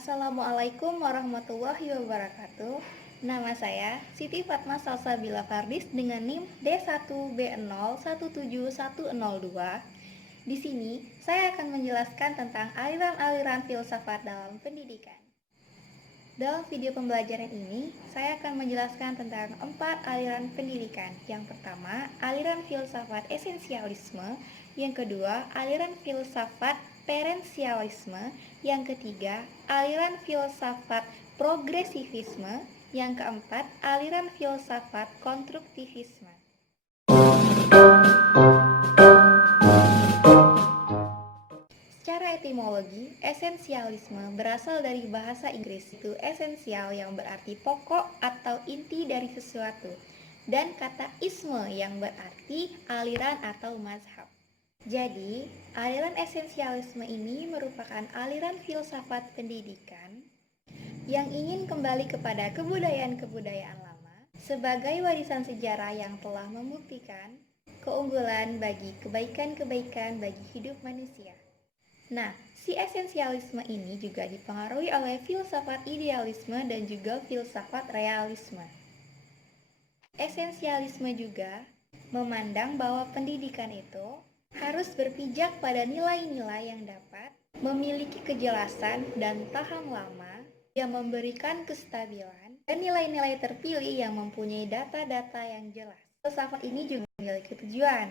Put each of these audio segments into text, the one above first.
Assalamualaikum warahmatullahi wabarakatuh. Nama saya Siti Fatma Salsabila Fardis dengan NIM D1B017102. Di sini saya akan menjelaskan tentang aliran-aliran filsafat dalam pendidikan. Dalam video pembelajaran ini, saya akan menjelaskan tentang 4 aliran pendidikan. Yang pertama, aliran filsafat esensialisme. Yang kedua, aliran filsafat perensialisme. Yang ketiga, aliran filsafat progresivisme. Yang keempat, aliran filsafat konstruktivisme. Secara etimologi, esensialisme berasal dari bahasa Inggris, itu esensial yang berarti pokok atau inti dari sesuatu, dan kata isme yang berarti aliran atau mazhab. Jadi, aliran esensialisme ini merupakan aliran filsafat pendidikan yang ingin kembali kepada kebudayaan-kebudayaan lama sebagai warisan sejarah yang telah membuktikan keunggulan bagi kebaikan-kebaikan bagi hidup manusia. Nah, si esensialisme ini juga dipengaruhi oleh filsafat idealisme dan juga filsafat realisme. Esensialisme juga memandang bahwa pendidikan itu harus berpijak pada nilai-nilai yang dapat memiliki kejelasan dan tahan lama yang memberikan kestabilan dan nilai-nilai terpilih yang mempunyai data-data yang jelas. Filsafat ini juga memiliki tujuan.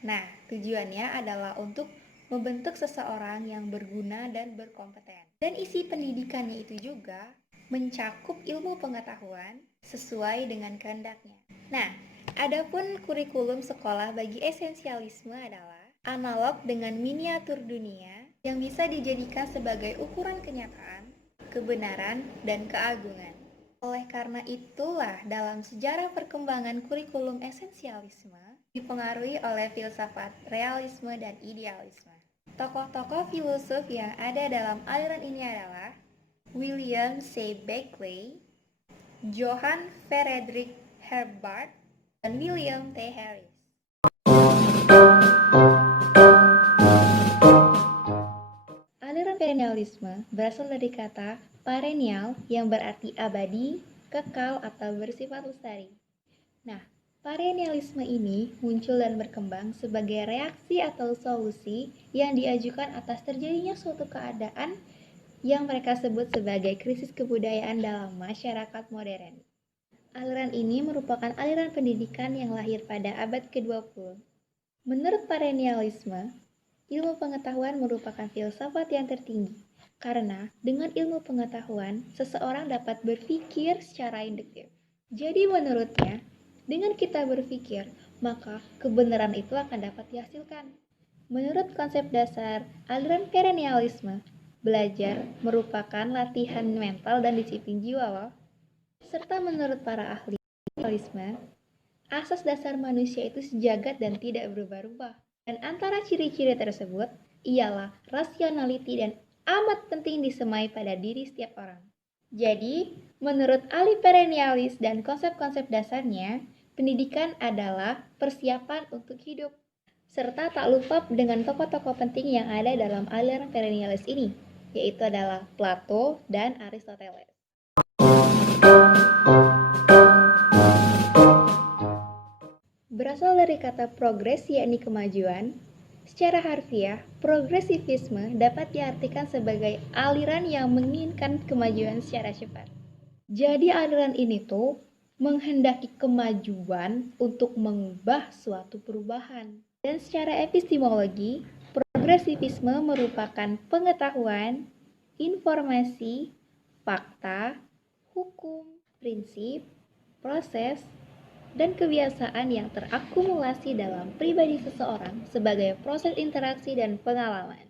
Nah, tujuannya adalah untuk membentuk seseorang yang berguna dan berkompeten. Dan isi pendidikannya itu juga mencakup ilmu pengetahuan sesuai dengan kehendaknya. Nah, adapun kurikulum sekolah bagi esensialisme adalah analog dengan miniatur dunia yang bisa dijadikan sebagai ukuran kenyataan, kebenaran, dan keagungan. Oleh karena itulah dalam sejarah perkembangan kurikulum esensialisme dipengaruhi oleh filsafat realisme dan idealisme. Tokoh-tokoh filosof yang ada dalam aliran ini adalah William C. Beckley, Johann Friedrich Herbart, dan William T. Harris. Aliran perennialisme berasal dari kata perennial yang berarti abadi, kekal, atau bersifat lestari. Nah, perennialisme ini muncul dan berkembang sebagai reaksi atau solusi yang diajukan atas terjadinya suatu keadaan yang mereka sebut sebagai krisis kebudayaan dalam masyarakat modern. Aliran ini merupakan aliran pendidikan yang lahir pada abad ke-20. Menurut perennialisme, ilmu pengetahuan merupakan filsafat yang tertinggi, karena dengan ilmu pengetahuan, seseorang dapat berpikir secara induktif. Jadi menurutnya, dengan kita berpikir, maka kebenaran itu akan dapat dihasilkan. Menurut konsep dasar aliran perennialisme, belajar merupakan latihan mental dan disiplin jiwa loh. Serta menurut para ahli realisme, asas dasar manusia itu sejagat dan tidak berubah-ubah. Dan antara ciri-ciri tersebut ialah rationality dan amat penting disemai pada diri setiap orang. Jadi, menurut ahli perennialis dan konsep-konsep dasarnya, pendidikan adalah persiapan untuk hidup. Serta tak lupa dengan tokoh-tokoh penting yang ada dalam aliran perennialis ini, yaitu adalah Plato dan Aristoteles. Berasal dari kata progres, yakni kemajuan. Secara harfiah, progresivisme dapat diartikan sebagai aliran yang menginginkan kemajuan secara cepat. Jadi aliran ini tuh menghendaki kemajuan untuk mengubah suatu perubahan. Dan secara epistemologi, progresivisme merupakan pengetahuan, informasi, fakta, hukum, prinsip, proses, dan kebiasaan yang terakumulasi dalam pribadi seseorang sebagai proses interaksi dan pengalaman.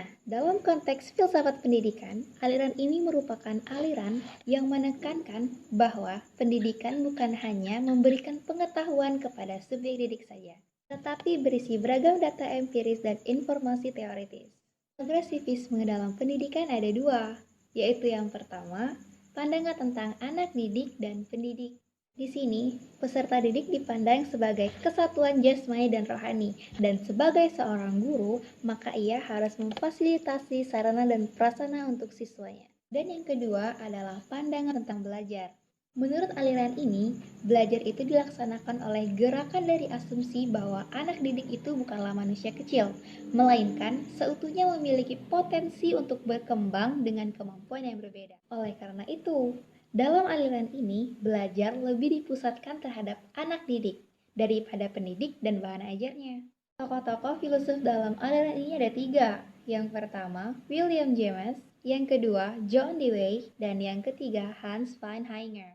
Nah, dalam konteks filsafat pendidikan, aliran ini merupakan aliran yang menekankan bahwa pendidikan bukan hanya memberikan pengetahuan kepada subjek didik saja, tetapi berisi beragam data empiris dan informasi teoritis. Progresivisme dalam pendidikan ada dua, yaitu yang pertama, pandangan tentang anak didik dan pendidik. Di sini, peserta didik dipandang sebagai kesatuan jasmani dan rohani, dan sebagai seorang guru, maka ia harus memfasilitasi sarana dan prasarana untuk siswanya. Dan yang kedua adalah pandangan tentang belajar. Menurut aliran ini, belajar itu dilaksanakan oleh gerakan dari asumsi bahwa anak didik itu bukanlah manusia kecil, melainkan seutuhnya memiliki potensi untuk berkembang dengan kemampuan yang berbeda. Oleh karena itu, dalam aliran ini, belajar lebih dipusatkan terhadap anak didik daripada pendidik dan bahan ajarnya. Tokoh-tokoh filosof dalam aliran ini ada tiga. Yang pertama, William James, yang kedua, John Dewey, dan yang ketiga, Hans van Heinger.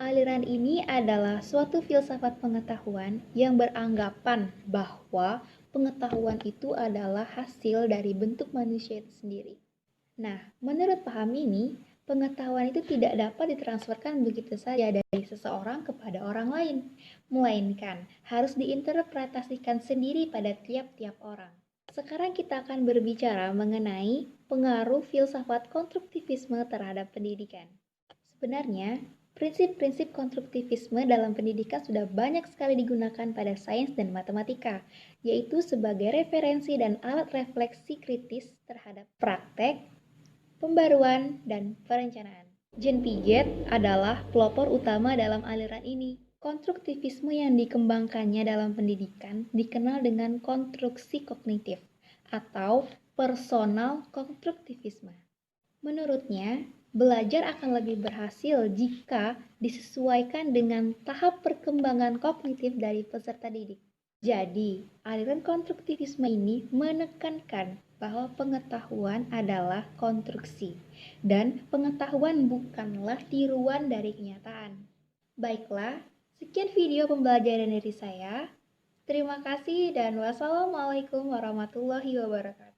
Aliran ini adalah suatu filsafat pengetahuan yang beranggapan bahwa pengetahuan itu adalah hasil dari bentuk manusia itu sendiri. Nah, menurut paham ini, pengetahuan itu tidak dapat ditransferkan begitu saja dari seseorang kepada orang lain, melainkan harus diinterpretasikan sendiri pada tiap-tiap orang. Sekarang kita akan berbicara mengenai pengaruh filsafat konstruktivisme terhadap pendidikan. Sebenarnya, prinsip-prinsip konstruktivisme dalam pendidikan sudah banyak sekali digunakan pada sains dan matematika, yaitu sebagai referensi dan alat refleksi kritis terhadap praktek, pembaruan, dan perencanaan. Jean Piaget adalah pelopor utama dalam aliran ini. Konstruktivisme yang dikembangkannya dalam pendidikan dikenal dengan konstruksi kognitif atau personal konstruktivisme. Menurutnya, belajar akan lebih berhasil jika disesuaikan dengan tahap perkembangan kognitif dari peserta didik. Jadi, aliran konstruktivisme ini menekankan bahwa pengetahuan adalah konstruksi dan pengetahuan bukanlah tiruan dari kenyataan. Baiklah, sekian video pembelajaran dari saya. Terima kasih dan wassalamualaikum warahmatullahi wabarakatuh.